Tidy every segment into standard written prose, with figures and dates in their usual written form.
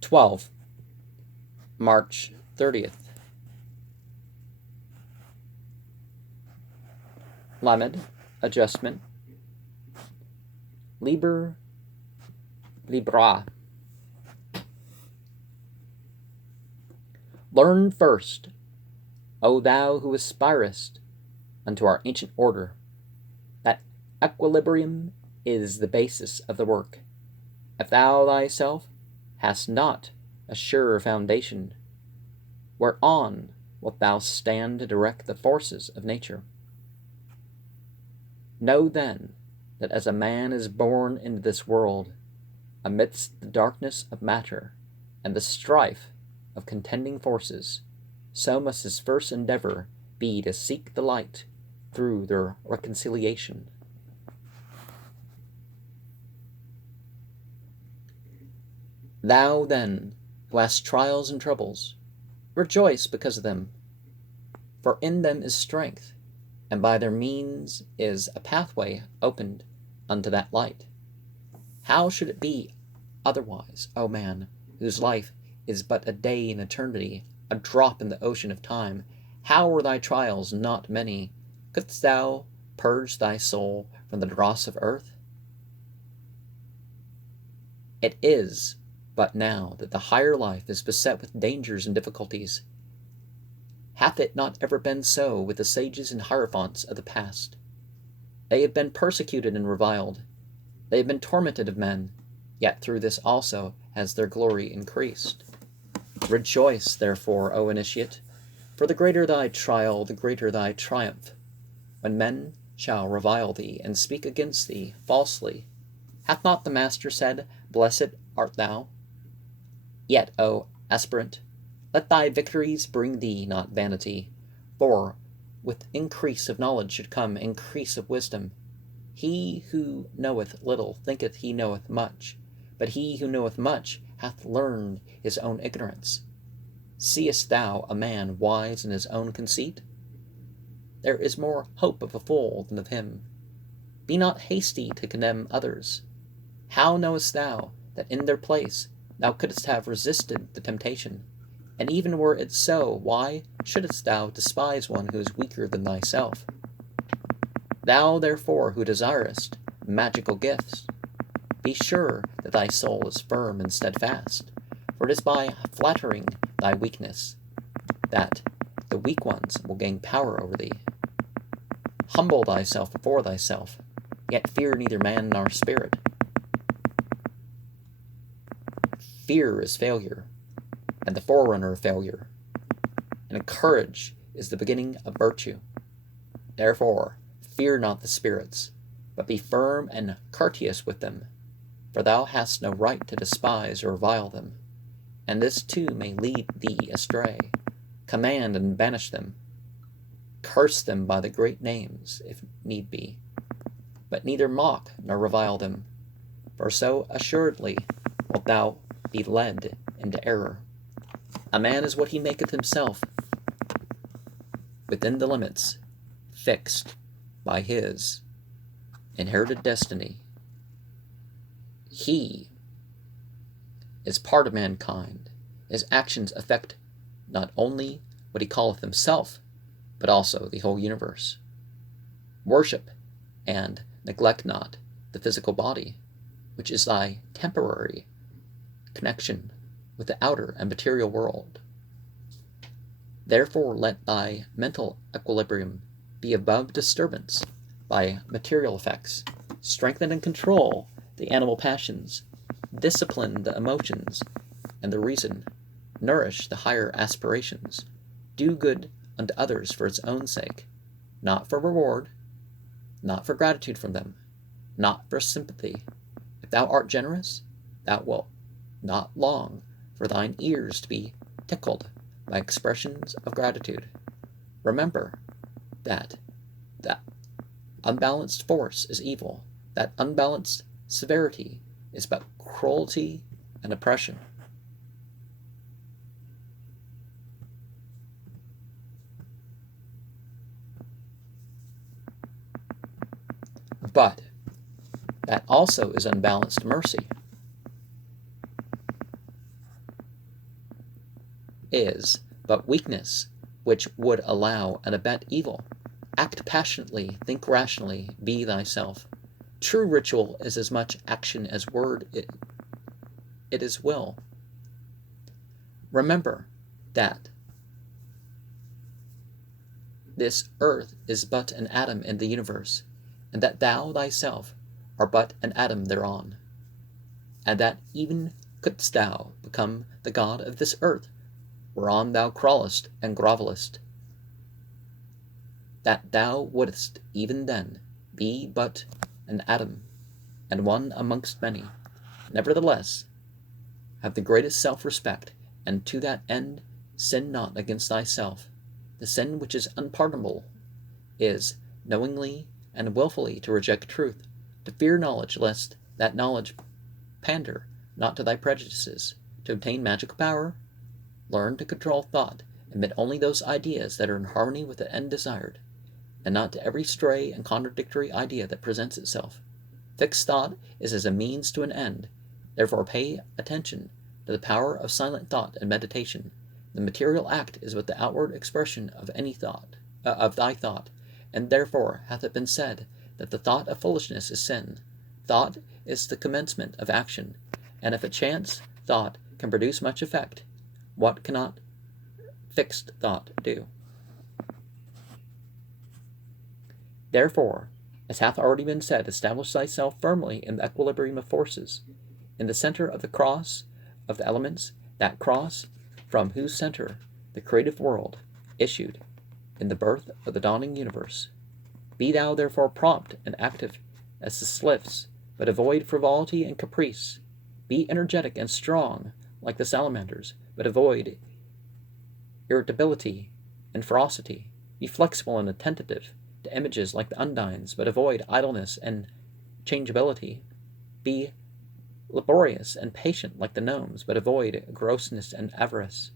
12. March 30th. Lamed, adjustment. Liber Librae. Learn first, O thou who aspirest unto our ancient order, that equilibrium is the basis of the work. If thou thyself hast not a surer foundation, whereon wilt thou stand to direct the forces of nature? Know then that as a man is born into this world, amidst the darkness of matter and the strife of contending forces, so must his first endeavor be to seek the light through their reconciliation. Thou, then, who hast trials and troubles, rejoice because of them, for in them is strength, and by their means is a pathway opened unto that light. How should it be otherwise, O man, whose life is but a day in eternity, a drop in the ocean of time? How were thy trials not many? Couldst thou purge thy soul from the dross of earth? It is but now that the higher life is beset with dangers and difficulties. Hath it not ever been so with the sages and hierophants of the past? They have been persecuted and reviled. They have been tormented of men, yet through this also has their glory increased. Rejoice, therefore, O initiate, for the greater thy trial, the greater thy triumph. When men shall revile thee and speak against thee falsely, hath not the Master said, Blessed art thou? Yet, O aspirant, let thy victories bring thee not vanity, for with increase of knowledge should come increase of wisdom. He who knoweth little thinketh he knoweth much, but he who knoweth much hath learned his own ignorance. Seest thou a man wise in his own conceit? There is more hope of a fool than of him. Be not hasty to condemn others. How knowest thou that in their place thou couldst have resisted the temptation? And even were it so, why shouldst thou despise one who is weaker than thyself? Thou, therefore, who desirest magical gifts, be sure that thy soul is firm and steadfast, for it is by flattering thy weakness that the weak ones will gain power over thee. Humble thyself before thyself, yet fear neither man nor spirit. Fear is failure, and the forerunner of failure, and courage is the beginning of virtue. Therefore, fear not the spirits, but be firm and courteous with them, for thou hast no right to despise or revile them, and this too may lead thee astray. Command and banish them. Curse them by the great names, if need be, but neither mock nor revile them, for so assuredly wilt thou be led into error. A man is what he maketh himself, within the limits fixed by his inherited destiny. He is part of mankind. His actions affect not only what he calleth himself, but also the whole universe. Worship and neglect not the physical body, which is thy temporary connection with the outer and material world. Therefore let thy mental equilibrium be above disturbance by material effects. Strengthen and control the animal passions. Discipline the emotions and the reason. Nourish the higher aspirations. Do good unto others for its own sake, not for reward, not for gratitude from them, not for sympathy. If thou art generous, thou wilt not long for thine ears to be tickled by expressions of gratitude. Remember that unbalanced force is evil, that unbalanced severity is but cruelty and oppression. But that also is unbalanced mercy. is but weakness, which would allow and abet evil. Act passionately, think rationally, be thyself. True ritual is as much action as word it is will. Remember that this earth is but an atom in the universe, and that thou thyself art but an atom thereon, and that even couldst thou become the god of this earth, whereon thou crawlest and grovellest, that thou wouldst even then be but an atom, and one amongst many. Nevertheless, have the greatest self-respect, and to that end sin not against thyself. The sin which is unpardonable is knowingly and wilfully to reject truth, to fear knowledge, lest that knowledge pander not to thy prejudices. To obtain magical power, learn to control thought, admit only those ideas that are in harmony with the end desired, and not to every stray and contradictory idea that presents itself. Fixed thought is as a means to an end. Therefore pay attention to the power of silent thought and meditation. The material act is but the outward expression of any thought, of thy thought, and therefore hath it been said that the thought of foolishness is sin. Thought is the commencement of action, and if a chance thought can produce much effect, what cannot fixed thought do? Therefore, as hath already been said, establish thyself firmly in the equilibrium of forces, in the center of the cross of the elements, that cross from whose center the creative world issued in the birth of the dawning universe. Be thou therefore prompt and active as the sylphs, but avoid frivolity and caprice. Be energetic and strong like the salamanders, but avoid irritability and ferocity. Be flexible and attentive to images like the undines, but avoid idleness and changeability. Be laborious and patient like the gnomes, but avoid grossness and avarice.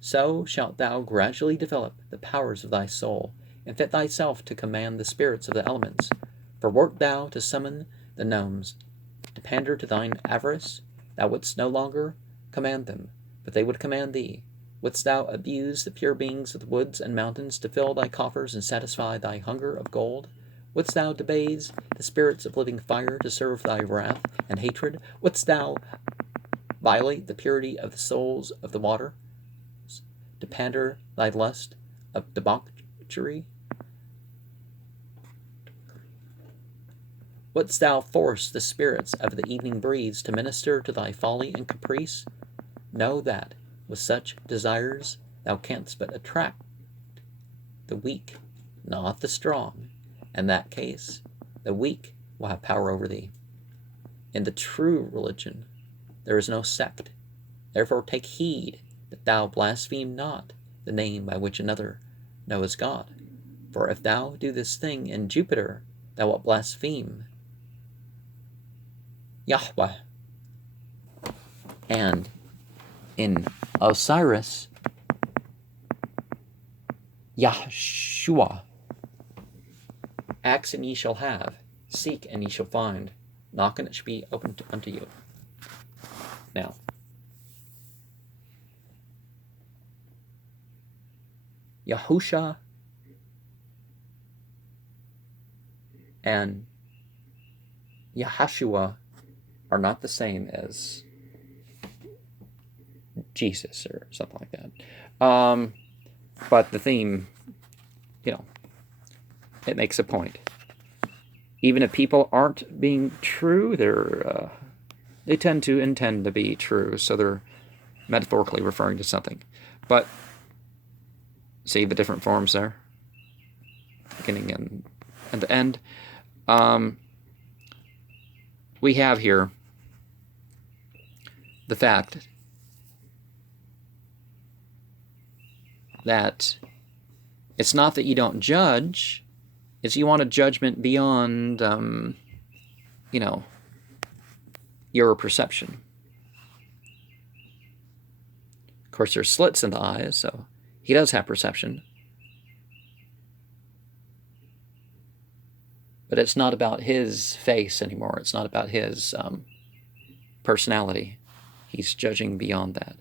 So shalt thou gradually develop the powers of thy soul, and fit thyself to command the spirits of the elements. For wert thou to summon the gnomes to pander to thine avarice, thou wouldst no longer command them, but they would command thee. Wouldst thou abuse the pure beings of the woods and mountains to fill thy coffers and satisfy thy hunger of gold? Wouldst thou debase the spirits of living fire to serve thy wrath and hatred? Wouldst thou violate the purity of the souls of the water to pander thy lust of debauchery? Wouldst thou force the spirits of the evening breeze to minister to thy folly and caprice? Know that, with such desires, thou canst but attract the weak, not the strong. In that case, the weak will have power over thee. In the true religion, there is no sect. Therefore take heed that thou blaspheme not the name by which another knoweth God. For if thou do this thing in Jupiter, thou wilt blaspheme Yahweh. And in Osiris, Yahshua. Ask and ye shall have, seek and ye shall find, knock and it shall be opened unto you. Now, Yahusha and Yahashua are not the same as Jesus or something like that. But the theme, it makes a point. Even if people aren't being true, they tend to intend to be true, so they're metaphorically referring to something. But see the different forms there, beginning and the end. We have here the fact that it's not that you don't judge, it's you want a judgment beyond, your perception. Of course, there's slits in the eyes, so he does have perception. But it's not about his face anymore. It's not about his personality. He's judging beyond that.